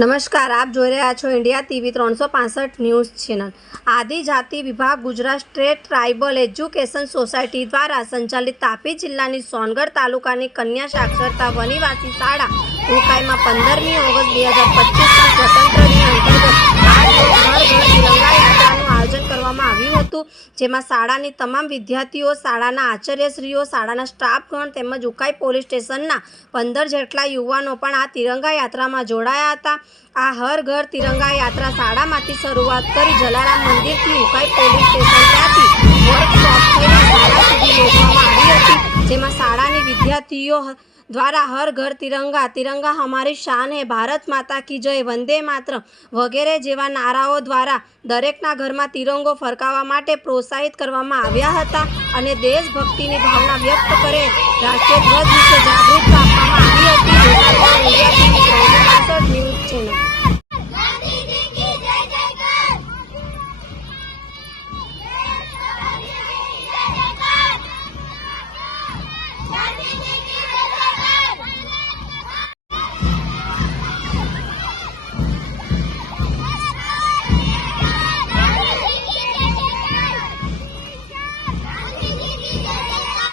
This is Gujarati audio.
નમસ્કાર, આપ જોઈ રહ્યા છો ઇન્ડિયા ટીવી ત્રણસો પાસઠ ન્યૂઝ ચેનલ. આદિજાતિ વિભાગ Gujarat state tribal education society દ્વારા સંચાલિત તાપી જિલ્લાની સોનગઢ તાલુકાની કન્યા સાક્ષરતા વનિવાસી શાળા ઉકાઈમાં પંદરમી ઓગસ્ટ બે હજાર પચીસના સ્વતંત્ર દિન હતું, જેમાં શાળાની તમામ વિદ્યાર્થીઓ, શાળાના આચાર્યશ્રીઓ, શાળાના સ્ટાફગણ તેમજ ઉકાઈ પોલીસ સ્ટેશનના પંદર જેટલા યુવાનો પણ આ તિરંગા યાત્રામાં જોડાયા હતા. આ હર ઘર તિરંગા યાત્રા શાળામાંથી શરૂઆત કરી જલારામ મંદિરથી ઉકાઈ પોલીસ સ્ટેશન ત્યાંથી યોજવામાં આવી હતી, જેમાં શાળાની વિદ્યાર્થીઓ દ્વારા હર ઘર તિરંગા તિરંગા હમારી શાન હે, ભારત માતા કી જય, વંદે માત્ર વગેરે જેવા નારાઓ દ્વારા દરેકના ઘરમાં તિરંગો ફરકાવવા માટે પ્રોત્સાહિત કરવામાં આવ્યા હતા અને દેશભક્તિની ભાવના વ્યક્ત કરે, રાષ્ટ્રીય ધ્વજ વિશે જાગૃતતા આપવામાં